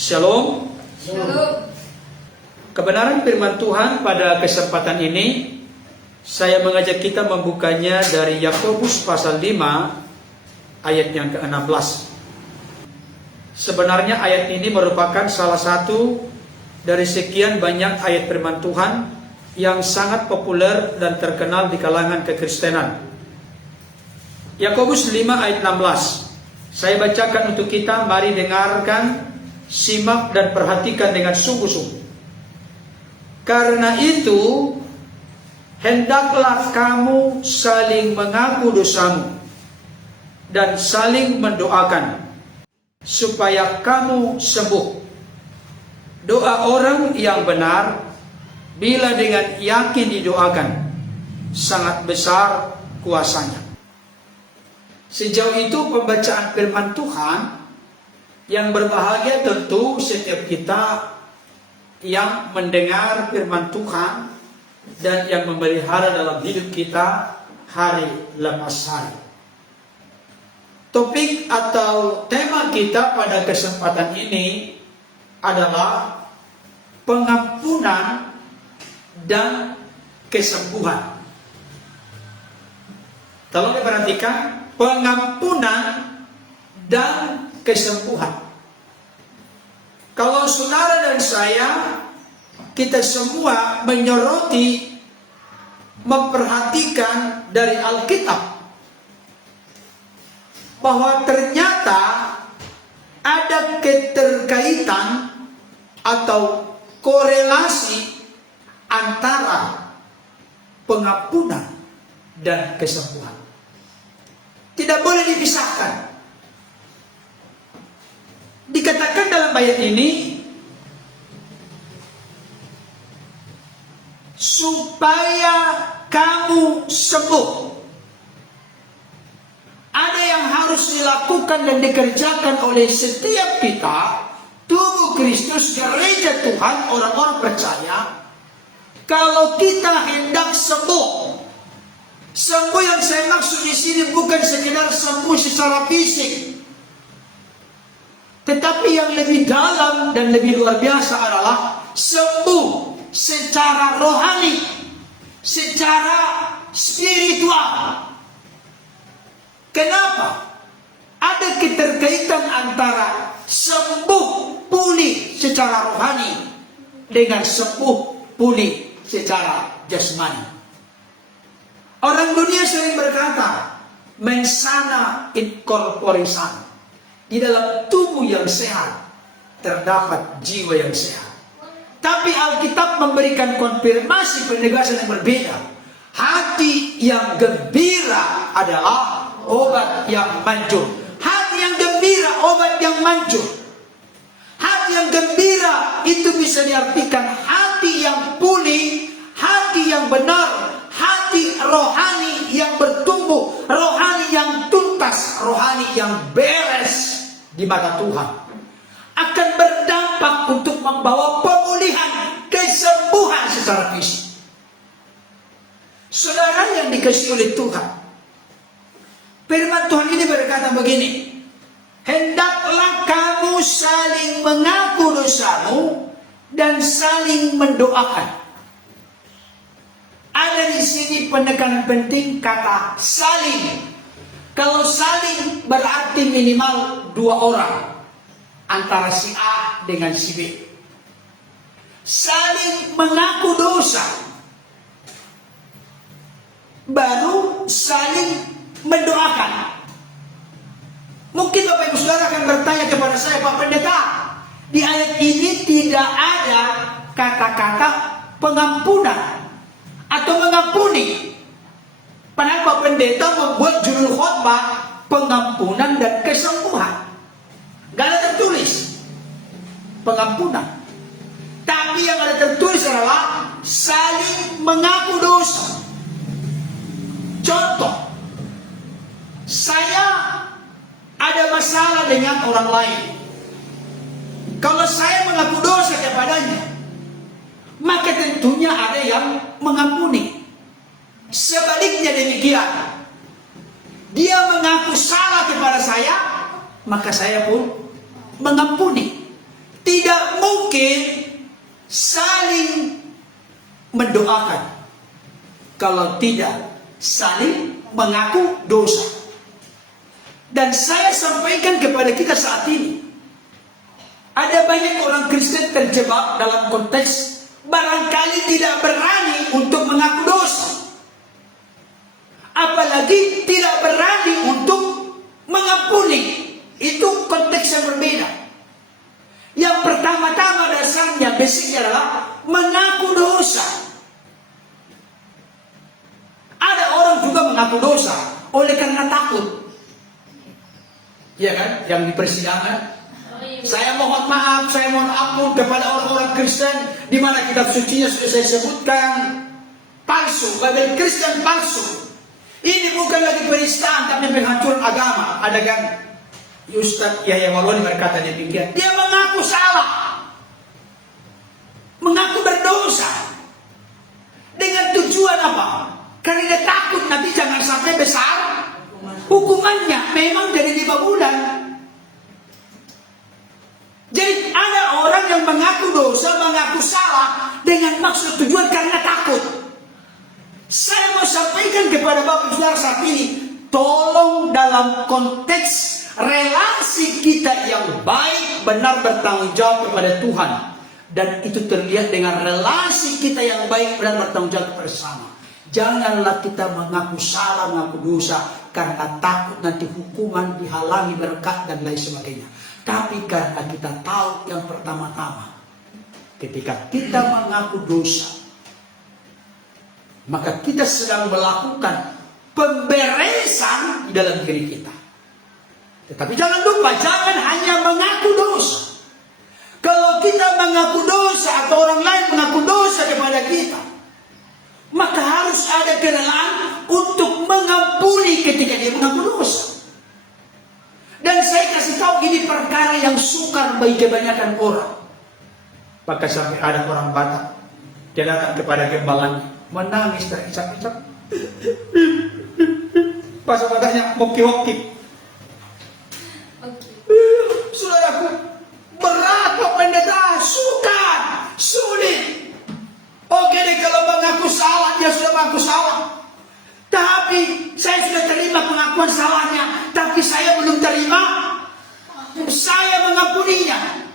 Shalom. Shalom. Kebenaran firman Tuhan pada kesempatan ini saya mengajak kita membukanya dari Yakobus pasal 5 ayat yang ke-16. Sebenarnya ayat ini merupakan salah satu dari sekian banyak ayat firman Tuhan yang sangat populer dan terkenal di kalangan kekristenan. Yakobus 5 ayat 16. Saya bacakan untuk kita, mari dengarkan, simak dan perhatikan dengan sungguh-sungguh. Karena itu, hendaklah kamu saling mengaku dosamu dan saling mendoakan supaya kamu sembuh. Doa orang yang benar bila dengan yakin didoakan, sangat besar kuasanya. Sejauh itu pembacaan firman Tuhan. Yang berbahagia tentu setiap kita yang mendengar firman Tuhan dan yang memelihara dalam hidup kita hari lepas hari. Topik atau tema kita pada kesempatan ini adalah pengampunan dan kesembuhan. Tolong diperhatikan, pengampunan dan kesembuhan. Kalau saudara dan saya, kita semua menyoroti, memperhatikan dari Alkitab bahwa ternyata ada keterkaitan atau korelasi antara pengampunan dan kesembuhan. Tidak boleh dipisahkan. Dikatakan dalam ayat ini, supaya kamu sembuh. Ada yang harus dilakukan dan dikerjakan oleh setiap kita, tubuh Kristus, gereja Tuhan, orang-orang percaya. Kalau kita hendak sembuh, sembuh yang saya maksud di sini bukan sekedar sembuh secara fisik, tetapi yang lebih dalam dan lebih luar biasa adalah sembuh secara rohani, secara spiritual. Kenapa? Ada keterkaitan antara sembuh pulih secara rohani dengan sembuh pulih secara jasmani. Orang dunia sering berkata, mens sana in corpore sano. Di dalam tubuh yang sehat terdapat jiwa yang sehat. Tapi Alkitab memberikan konfirmasi penegasan yang berbeda. Hati yang gembira adalah obat yang manjur. Hati yang gembira, obat yang manjur. Hati yang gembira itu bisa diartikan hati yang pulih, hati yang benar, hati rohani yang bertumbuh, rohani yang tuntas, rohani yang beres di mata Tuhan, akan berdampak untuk membawa pemulihan, kesembuhan secara fisik. Saudara yang dikasihi oleh Tuhan, firman Tuhan ini berkata begini, hendaklah kamu saling mengaku dosamu dan saling mendoakan. Ada di sini penekanan penting kata saling. Kalau saling berarti minimal dua orang, antara si A dengan si B. Saling mengaku dosa, baru saling mendoakan. Mungkin Bapak Ibu Saudara akan bertanya kepada saya, Pak Pendeta, di ayat ini tidak ada kata-kata pengampunan atau mengampuni. Padahal Pak Pendeta membuat judul khotbah pengampunan dan kesembuhan. Gak ada tertulis pengampunan, tapi yang ada tertulis adalah saling mengaku dosa. Contoh, saya ada masalah dengan orang lain. Kalau saya mengaku dosa kepadanya, maka tentunya ada yang mengampuni. Sebaliknya demikian, dia mengaku salah kepada saya, maka saya pun mengampuni. tidak mungkin saling mendoakan kalau tidak saling mengaku dosa. Dan saya sampaikan kepada kita saat ini, ada banyak orang Kristen terjebak dalam konteks barangkali tidak berani untuk mengaku dosa, apalagi tidak berani untuk mengampuni. Itu konteks yang berbeda. Yang pertama-tama dasarnya, basicnya adalah mengaku dosa. Ada orang juga mengaku dosa oleh karena takut. Ya kan? Yang di persidangan, saya mohon maaf, saya mohon ampun kepada orang-orang Kristen, di mana kitab sucinya sudah saya sebutkan palsu, bagian Kristen palsu. Ini bukan lagi penistaan, tapi penghancuran agama. Ada kan? Ustaz Yahya Walwani berkata demikian. Dia mengaku salah, mengaku berdosa, dengan tujuan apa? Karena dia takut nanti jangan sampai besar hukumannya. Memang dari 5 bulan. Jadi ada orang yang mengaku dosa, mengaku salah dengan maksud tujuan karena takut. Saya mau sampaikan kepada Bapak Saudara saat ini, tolong dalam konteks relasi kita yang baik, benar bertanggung jawab kepada Tuhan, dan itu terlihat dengan relasi kita yang baik, benar bertanggung jawab bersama. Janganlah kita mengaku salah, mengaku dosa karena takut nanti hukuman, dihalangi berkat dan lain sebagainya. Tapi karena kita tahu yang pertama-tama, ketika kita mengaku dosa, maka kita sedang melakukan pemberesan di dalam diri kita. Tetapi jangan lupa, jangan hanya mengaku dosa. Kalau kita mengaku dosa atau orang lain mengaku dosa kepada kita, maka harus ada kerelaan untuk mengampuni ketika dia mengaku dosa. Dan saya kasih tahu, ini perkara yang sukar bagi kebanyakan orang. Maka sampai ada orang Batak, dia datang kepada gembalanya, menangis terisak-isak. Pas matanya hoki-hoki. Saudaraku, berat Pak Pendeta, sulit. Oke deh, kalau mengaku salah, dia sudah mengaku salah. Tapi saya sudah terima pengakuan salahnya, tapi saya belum terima saya mengampuninya.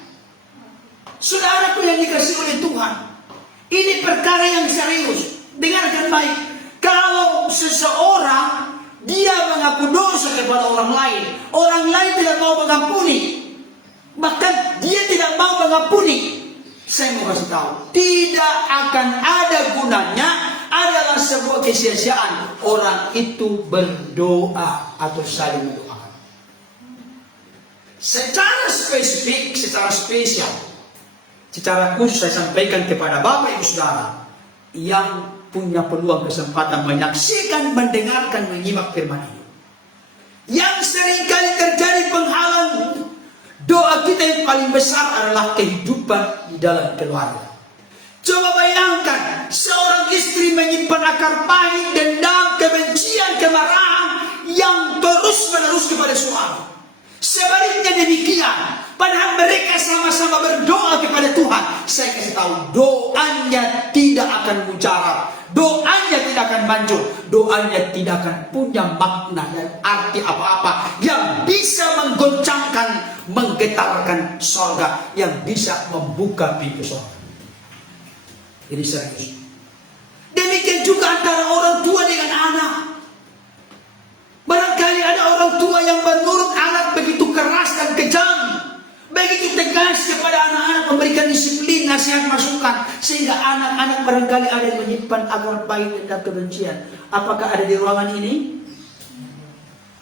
Saudaraku yang dikasihi oleh Tuhan, ini perkara yang serius. Dengarkan baik. Kalau seseorang dia mengaku dosa kepada orang lain tidak mau mengampuni, bahkan dia tidak mau mengampuni, saya mau kasih tahu, tidak akan ada gunanya, adalah sebuah kesia-siaan orang itu berdoa atau saling mendoakan. Secara spesifik, secara spesial, secara khusus saya sampaikan kepada Bapak Ibu Saudara yang punya peluang kesempatan menyaksikan, mendengarkan, menyimak firman ini. Yang seringkali terjadi penghalang doa kita yang paling besar adalah kehidupan di dalam keluarga. Coba bayangkan, seorang istri menyimpan akar pahit, dendam, kebencian, kemarahan yang terus-menerus kepada suami. Sebaliknya demikian, padahal mereka sama-sama berdoa kepada Tuhan. Saya kasih tahu, doanya tidak akan mujarab, doanya tidak akan manjur, doanya tidak akan punya makna dan arti apa-apa yang bisa menggoncangkan, menggetarkan sorga, yang bisa membuka pintu sorga. Ini serius. Demikian juga antara orang tua dengan anak. Barangkali ada orang tua yang menurut anak begitu keras dan kejam, begitu tegas kepada anak-anak, memberikan disiplin, nasihat, masukan, sehingga anak-anak barangkali ada yang menyimpan akar pahit dan kebencian. Apakah ada di ruangan ini?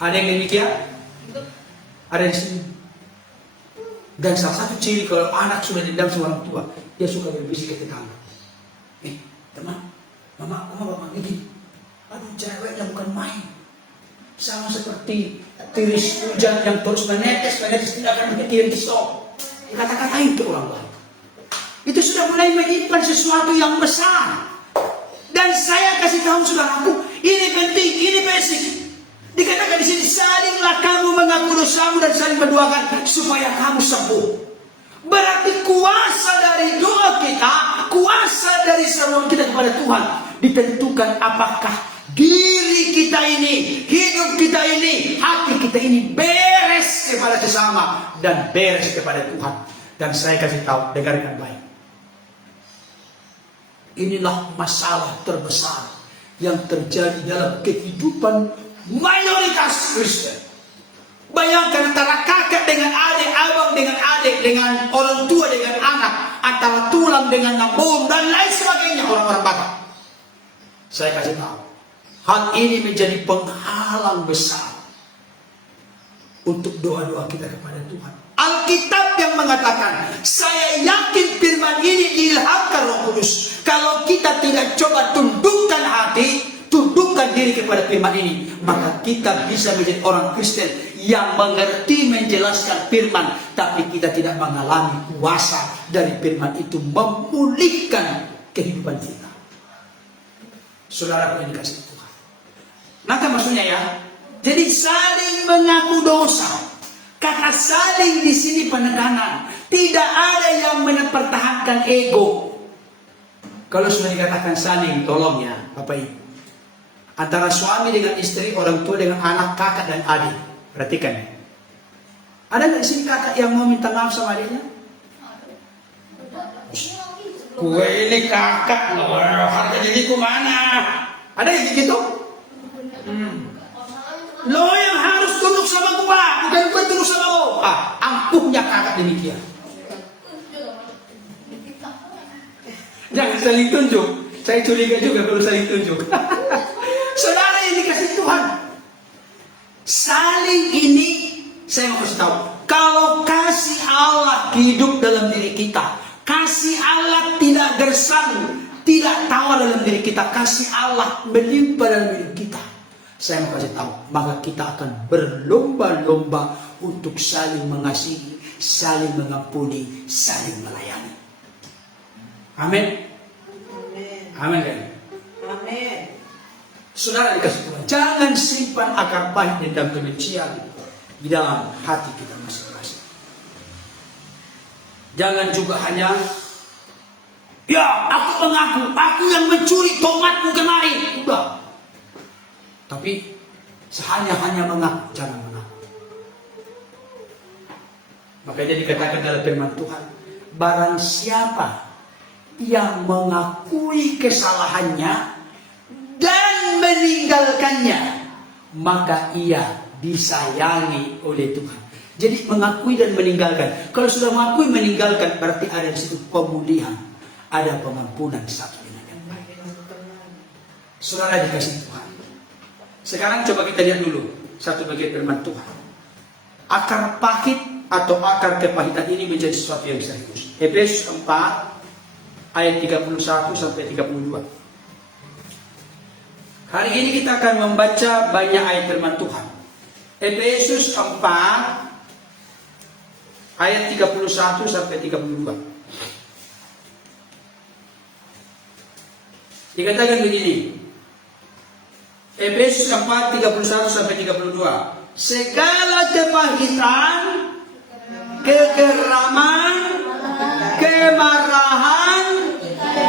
Ada yang demikian? Ada di sini. Dan salah satu ciri kalau anak sudah dendam sama orang tua, dia suka berbisik ke tetangga. Teman, mama bapak gini, aduh ceweknya bukan main, sama seperti tiris hujan yang terus menetes tidak akan berhenti stop. Kata-katain ke orang lain. Itu sudah mulai menyimpan sesuatu yang besar. Dan saya kasih tahu saudaraku, ini penting, ini basic. Dikatakan di sini, salinglah kamu mengaku dosamu dan saling berdoakan supaya kamu sembuh. Berarti kuasa dari doa kita, kuasa dari seruan kita kepada Tuhan ditentukan apakah diri kita ini, hidup kita ini, hati kita ini beres kepada sesama dan beres kepada Tuhan. Dan saya kasih tahu, dengarkan baik. Inilah masalah terbesar yang terjadi dalam kehidupan mayoritas Kristen. Bayangkan antara kakak dengan adik, abang dengan adik, dengan orang tua dengan anak, antara tulang dengan lambung dan lain sebagainya, orang-orang Batak. Saya kasih tahu, hal ini menjadi penghalang besar untuk doa-doa kita kepada Tuhan. Alkitab yang mengatakan, saya yakin firman ini diilhamkan Roh Kudus. Kalau kita tidak coba tundukkan hati, tundukkan diri kepada firman ini, maka kita bisa menjadi orang Kristen yang mengerti menjelaskan firman, tapi kita tidak mengalami kuasa dari firman itu memulihkan kehidupan kita. Saudara yang dikasih Tuhan, maka maksudnya ya, jadi saling mengaku dosa. Kata saling di sini penekanan, tidak ada yang mempertahankan ego. Kalau sudah dikatakan saling, tolong ya Bapak Ibu, antara suami dengan istri, orang tua dengan anak, kakak dan adik. Perhatikan ya. Ada nggak di sini kakak yang mau minta maaf sama adiknya? Gue ini kakak, loh, harga diriku mana? Ada yang gitu? Lo yang harus tunduk sama gua, bukan gua tunduk sama lo. Ampuhnya kakak demikian. Jangan saling tunjuk. Saya curiga juga kalau saling tunjuk. Saudara yang dikasih Tuhan, saling ini saya mau kasih tahu. Kalau kasih Allah hidup dalam diri kita, kasih Allah tidak gersang, tidak tawar dalam diri kita, kasih Allah melimpah dalam diri kita, saya mau kasih tahu, maka kita akan berlomba-lomba untuk saling mengasihi, saling mengampuni, saling melayani. Amin. Amin. Amin. Saudara dikasih Tuhan, jangan simpan akar pahit dendam kebencian di dalam hati kita masing-masing. Jangan juga hanya, ya aku mengaku, aku yang mencuri tomatmu kemarin, udah. Tapi hanya mengaku, jangan mengaku. Makanya dikatakan dalam firman Tuhan, barang siapa yang mengakui kesalahannya dan meninggalkannya, maka ia disayangi oleh Tuhan. Jadi mengakui dan meninggalkan. Kalau sudah mengakui meninggalkan, berarti ada di situ pemulihan, ada pengampunan satu dengan yang lain. Saudara dikasih Tuhan. Sekarang coba kita lihat dulu satu bagian firman Tuhan. Akar pahit atau akar kepahitan ini menjadi sesuatu yang serius. Efesus 4 ayat 31 sampai 32. Hari ini kita akan membaca banyak ayat firman Tuhan. Efesus 4 ayat 31 sampai 32. Dikatakan begini. Efesus 4 31 sampai 32. Segala kepahitan, kegeraman, kemarahan,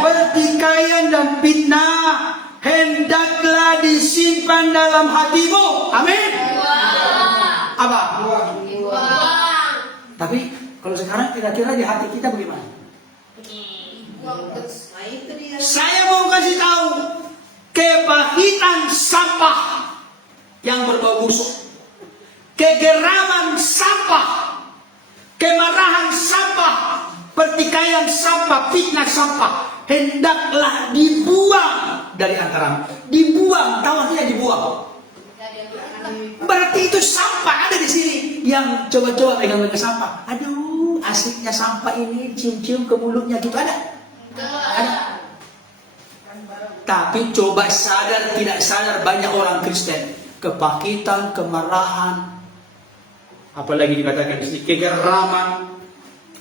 pertikaian dan fitnah hendaklah disimpan dalam hatimu. Amin. Apa? Tapi kalau sekarang kira-kira di hati kita bagaimana? Saya mau kasih tahu, kepahitan sampah yang berbau busuk, kegeraman sampah, kemarahan sampah, pertikaian sampah, fitnah sampah, hendaklah dibuang dari antara. Dibuang, tahu artinya dibuang. Berarti itu sampah ada di sini. Yang coba-coba pegang sampah. Aduh, asiknya sampah ini, cium-cium ke mulutnya gitu, ada? Ada. Tapi coba sadar tidak sadar banyak orang Kristen, kepahitan, kemarahan, apalagi dikatakan di sini kegeraman,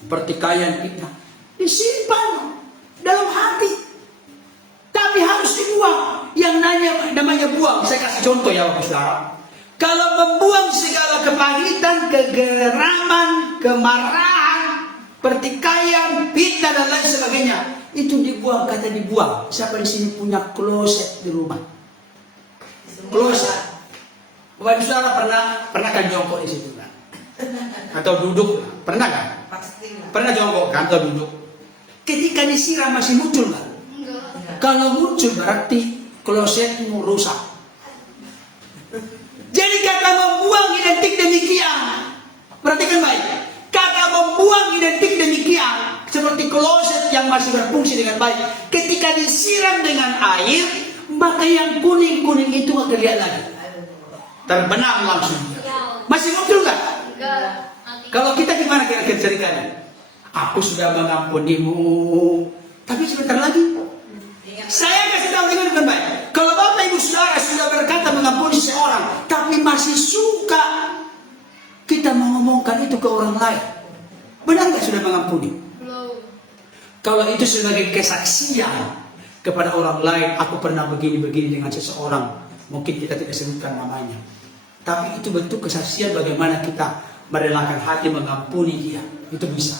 pertikaian, fitnah, disimpan dalam hati, tapi harus dibuang. Yang namanya buang, saya kasih contoh ya Bapak Saudara. Kalau membuang segala kepahitan, kegeraman, kemarahan, pertikaian, fitnah dan lain sebagainya. Itu dibuang, kata dibuang. Siapa di sini punya kloset di rumah? Kloset. Bapak saudara pernah kan jongkok di situ kan? Atau duduk? Pernah kan? Pernah jongkok kan atau duduk? Ketika disiram masih muncul kan? Kalau muncul berarti klosetmu rusak. Jadi kata membuang identik demikian. Perhatikan baik. Kata membuang identik demikian. Seperti kloset yang masih berfungsi dengan baik. Ketika disiram dengan air, maka yang kuning-kuning itu akan lihat lagi. Terbenam langsung. Masih muncul nggak? Kalau kita gimana kira-kira ceritanya? Aku sudah mengampunimu. Tapi sebentar lagi. Saya kasih tahu dengan baik. Kalau Bapak Ibu Saudara sudah berkata mengampuni seorang, tapi masih suka kita mengomongkan itu ke orang lain, benar nggak sudah mengampuni? Kalau itu sebagai kesaksian kepada orang lain, aku pernah begini-begini dengan seseorang, mungkin kita tidak sebutkan namanya, tapi itu bentuk kesaksian bagaimana kita merelakan hati mengampuni dia. Itu bisa.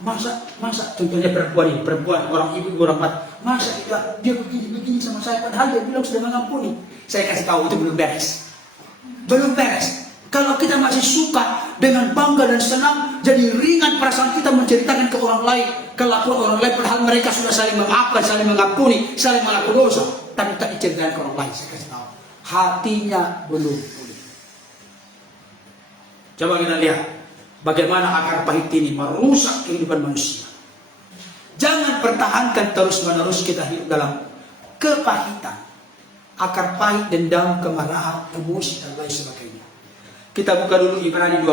Masa contohnya perempuan orang ibu orang mat, masa dia begini sama saya padahal dia bilang sudah mengampuni. Saya kasih tahu itu belum beres. Kalau kita masih suka dengan bangga dan senang, jadi ringan perasaan kita menceritakan ke orang lain kelakuan orang lain, padahal mereka sudah saling memaafkan, saling mengampuni, saling mengaku dosa, tapi tak diceritakan ke orang lain. Saya kasih tahu, hatinya belum pulih. Coba kita lihat bagaimana akar pahit ini merusak kehidupan manusia. Jangan pertahankan terus-menerus kita hidup dalam kepahitan, akar pahit, dendam, kemarahan, emosi dan lain sebagainya. Kita buka dulu Ibrani 12.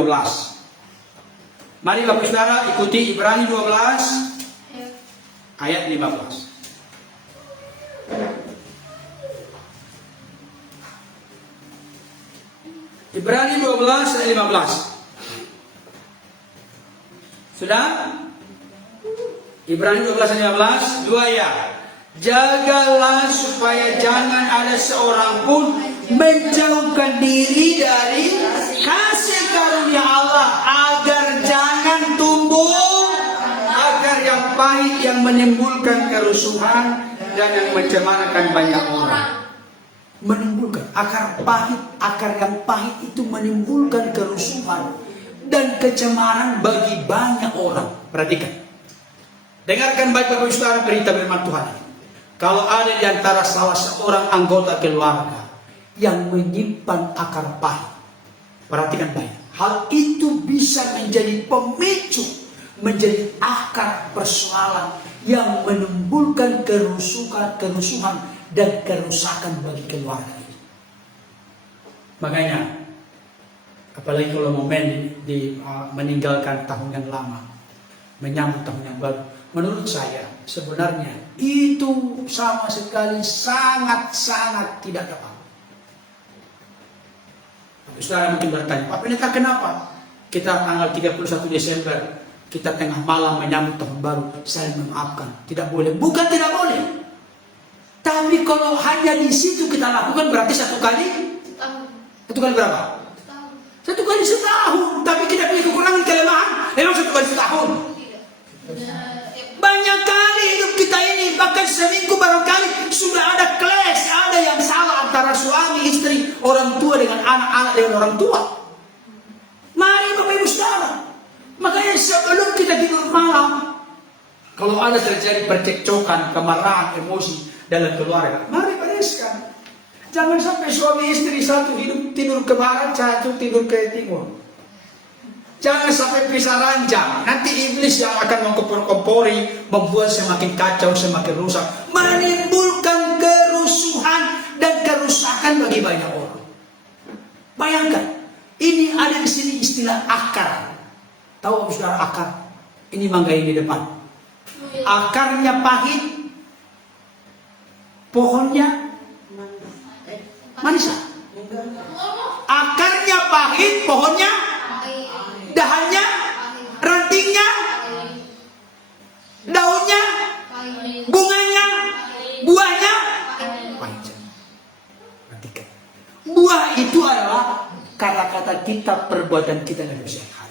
Mari Bapak Saudara ikuti Ibrani 12 ayat 15. Ibrani 12 ayat 15. Sudah? Ibrani 12 ayat 15, dua ya. Jagalah supaya jangan ada seorang pun menjauhkan diri dari kasih karunia Allah, agar jangan tumbuh akar yang pahit yang menimbulkan kerusuhan dan yang mencemarakan banyak orang. Menimbulkan akar yang pahit itu menimbulkan kerusuhan dan kecemaran bagi banyak orang. Perhatikan. Dengarkan baik Bapak Saudara berita firman Tuhan. Kalau ada di antara salah seorang anggota keluarga yang menyimpan akar pahit, perhatikan baik. Hal itu bisa menjadi pemicu, menjadi akar persoalan yang menimbulkan kerusuhan dan kerusakan bagi keluarga itu. Makanya, apalagi kalau momen meninggalkan tahun yang lama, menyambut tahun yang baru, menurut saya sebenarnya itu sama sekali sangat-sangat tidak tepat. Saudara mungkin bertanya, Pak Pendeta kenapa kita tanggal 31 Desember kita tengah malam menyambut tahun baru saling memaafkan? Tidak boleh. Bukan tidak boleh. Tapi kalau hanya di situ kita lakukan berarti satu kali berapa? Satu kali setahun. Tapi kita punya kekurangan kelemahan. Memang satu kali setahun. Banyak kali hidup kita ini, bahkan seminggu barangkali sudah ada clash, ada yang salah antara suami, istri, orang tua dengan anak-anak dengan orang tua. Mari Bapak Ibu Saudara, makanya sebelum kita tidur malam, kalau ada terjadi percekcokan, kemarahan, emosi dalam keluarga, mari bereskan. Jangan sampai suami istri satu hidup tidur ke barat, satu tidur ke timur. Jangan sampai pisah ranjang. Nanti iblis yang akan mengkompor-kompori, membuat semakin kacau, semakin rusak, menimbulkan kerusuhan dan kerusakan bagi banyak orang. Bayangkan, ini ada di sini istilah akar. Tahu saudara akar? Ini mangga yang di depan. Akarnya pahit, pohonnya manis. Akarnya pahit, pohonnya, dahannya, rantingnya, daunnya, bunganya, buahnya pahit. Buah itu adalah kata-kata kita, perbuatan kita dan usaha.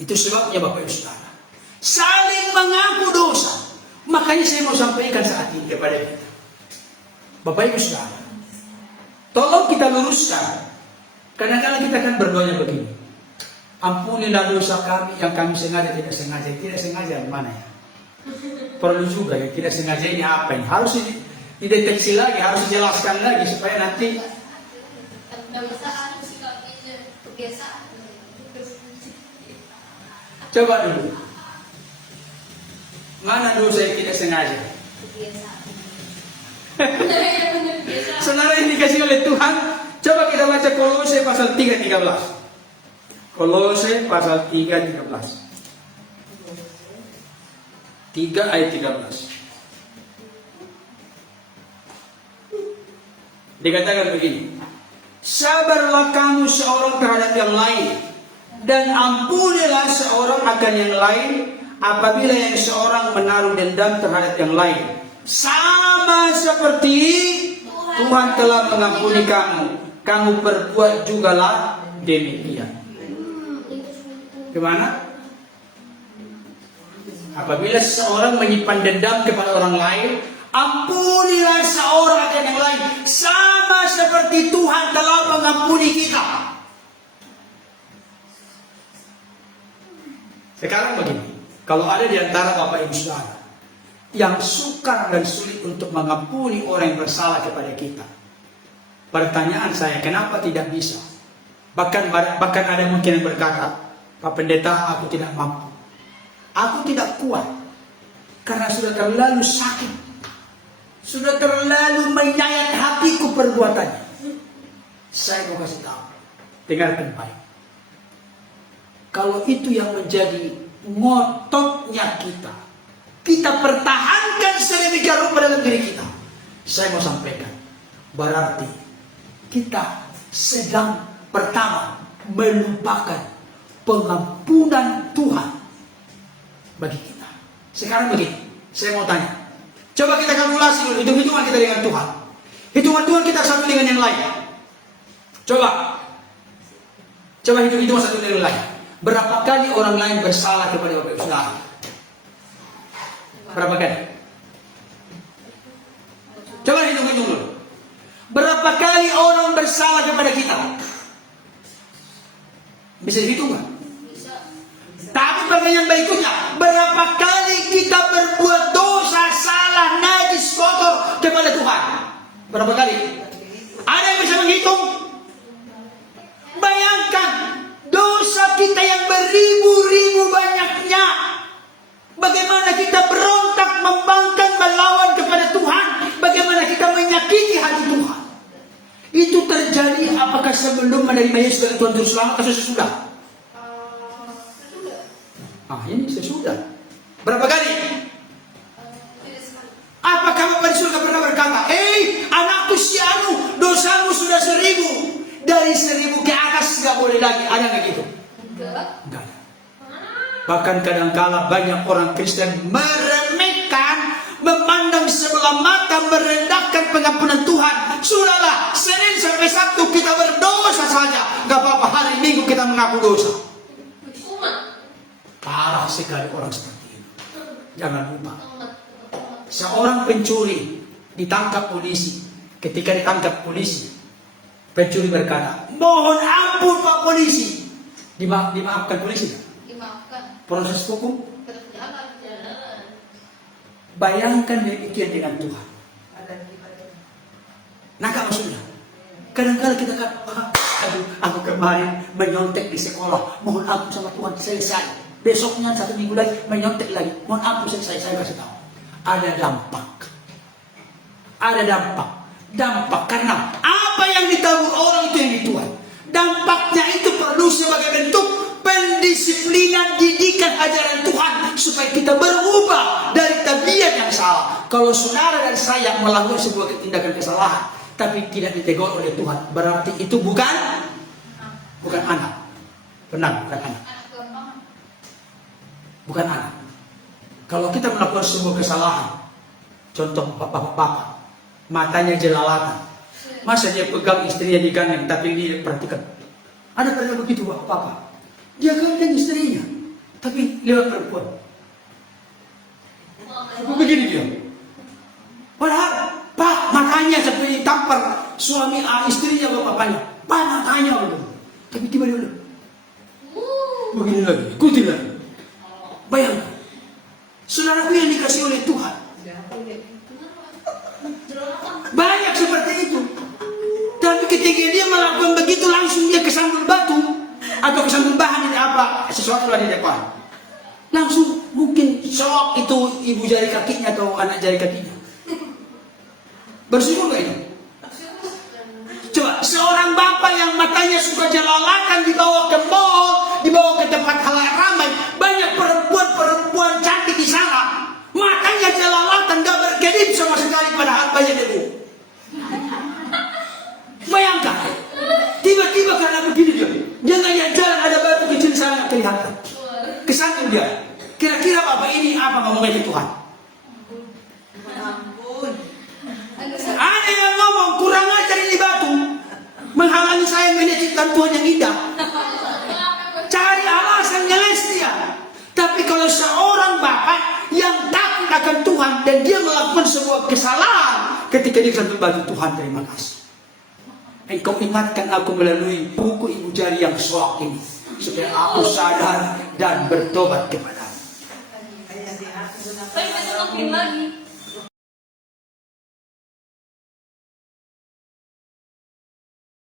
Itu Itu sebabnya Bapak Ibu Saudara, saling mengaku dosa. Makanya saya mau sampaikan saat ini kepada kita, Bapak Ibu Saudara, tolong kita luruskan. Kadang-kadang kita kan berdoanya begini, ampunilah dosa kami yang kami sengaja tidak sengaja. Tidak sengaja mana ya? Perlu juga ya, tidak sengaja ini apa ini? Harus dideteksi lagi, harus dijelaskan lagi supaya nanti. Coba dulu, mana dosa yang tidak sengaja? Saudara yang dikasih oleh Tuhan. Coba kita baca Kolose pasal 3:13. Kolose pasal 3:13. 3 ayat 13. Dikatakan begini, sabarlah kamu seorang terhadap yang lain, dan ampunilah seorang akan yang lain apabila yang seorang menaruh dendam terhadap yang lain. Sama seperti Tuhan telah mengampuni kamu, kamu berbuat jugalah demikian. Gimana? Apabila seorang menyimpan dendam kepada orang lain, ampunilah seorang akan yang lain, sama seperti Tuhan telah mengampuni kita. Sekarang begini, kalau ada di antara Bapak Ibu Saudara yang sukar dan sulit untuk mengampuni orang yang bersalah kepada kita, pertanyaan saya, kenapa tidak bisa? Bahkan ada mungkin yang berkata, Pak Pendeta, aku tidak mampu, aku tidak kuat, karena sudah terlalu sakit, sudah terlalu menyayat hatiku perbuatannya. Saya mau kasih tahu, dengarkan baik. Kalau itu yang menjadi ngototnya kita pertahankan sedemikian rupa dalam diri kita, saya mau sampaikan, berarti kita sedang pertama melupakan pengampunan Tuhan bagi kita. Sekarang begini, saya mau tanya, coba kita kalkulasi dulu hitung-hitungan kita dengan Tuhan, hitungan Tuhan kita satu dengan yang lain. Coba hitung-hitungan satu dengan yang lain. Berapa kali orang lain bersalah kepada Bapak Ibu Saudara? Berapa kali? Coba hitung-hitung dulu. Berapa kali orang bersalah kepada kita? Bisa dihitung kan? Bisa. Tapi pertanyaan berikutnya, berapa kali kita berbuat dosa, salah, najis, kotor kepada Tuhan? Berapa kali? Ada yang bisa menghitung? Bayangkan dosa kita yang beribu-ribu banyaknya. Bagaimana kita berontak, membangkang, melawan kepada Tuhan. Bagaimana kita menyakiti hati Tuhan. Itu terjadi apakah sebelum menerima Yesus sebagai Tuhan Juru Selamat atau sesudah? Ini sesudah. Berapa kali? Apakah Bapak di surga pernah berkata, anakku si anu, dosamu sudah 1000. Dari 1000 ke atas gak boleh lagi. Ada gak gitu? Enggak ada. Bahkan kadangkala banyak orang Kristen meremehkan, memandang sebelah mata, merendahkan pengampunan Tuhan. Sudahlah, Senin sampai Sabtu kita berdosa saja, gak apa-apa, hari Minggu kita mengaku dosa. Parah sekali orang seperti itu. Jangan lupa, seorang pencuri ditangkap polisi. Ketika ditangkap polisi, pencuri berkata, mohon ampun Pak Polisi. Dimaafkan polisi? Dimaafkan. Proses hukum? Bayangkan demikian dengan Tuhan. Nah, maksudnya, kadang-kadang kita kata, aku kemarin menyontek di sekolah, mohon ampun sama Tuhan, selesai. Besoknya 1 minggu lagi menyontek lagi, mohon ampun, selesai. Saya kasih tahu, ada dampak. Dampak karena apa yang ditabur orang itu yang dituai. Dampaknya itu perlu sebagai bentuk pendisiplinan, didikan, ajaran Tuhan supaya kita berubah dari tabiat yang salah. Kalau saudara dan saya melakukan sebuah tindakan kesalahan tapi tidak ditegur oleh Tuhan, berarti itu bukan anak. Benar, bukan anak. Kalau kita melakukan sebuah kesalahan, contoh bapak-bapak, matanya jelalatan, masa dia pegang istrinya digandeng tapi dia perhatikan? Ada pernah begitu bapak-bapak? Dia gandeng istrinya, Tapi lewat perempuan. Begini dia. Padahal, Pak, matanya seperti tampar suami istrinya ke bapaknya. Pak, matanya belum. Tapi tiba dia belum. Begini lagi, ikuti lagi. Bayangkan, saudaraku yang dikasih oleh Tuhan. Banyak seperti itu. Tapi ketika dia melakukan begitu, langsung dia kesandung batu atau kesandung bahan ini apa, sesuatu di depan. Langsung mungkin shock itu ibu jari kakinya atau anak jari kakinya. Bersyukur gak ini? Coba, seorang bapak yang matanya suka jelalatan dibawa ke mall, dibawa ke tempat halayak ramai, banyak perempuan cantik di sana, matanya jelalatan, gak berkedip sama sekali, padahal banyak debu. Bayangkan, tiba-tiba karena begini dia ngajak jalan ada batu kecil sana kelihatan. Kesandung dia. Kira-kira bapak ini apa ngomongnya ke Tuhan? Ada yang ngomong kurang ajar ini batu, menghalangi saya menciptakan Tuhan yang indah. Cari alasan ngeles dia. Tapi kalau seorang bapak yang takut akan Tuhan dan dia melakukan sebuah kesalahan ketika dia kesandung batu, Tuhan terima kasih. Engkau ingatkan aku melalui buku ibu jari yang soak ini, supaya aku sadar dan bertobat kepadamu. Lagi.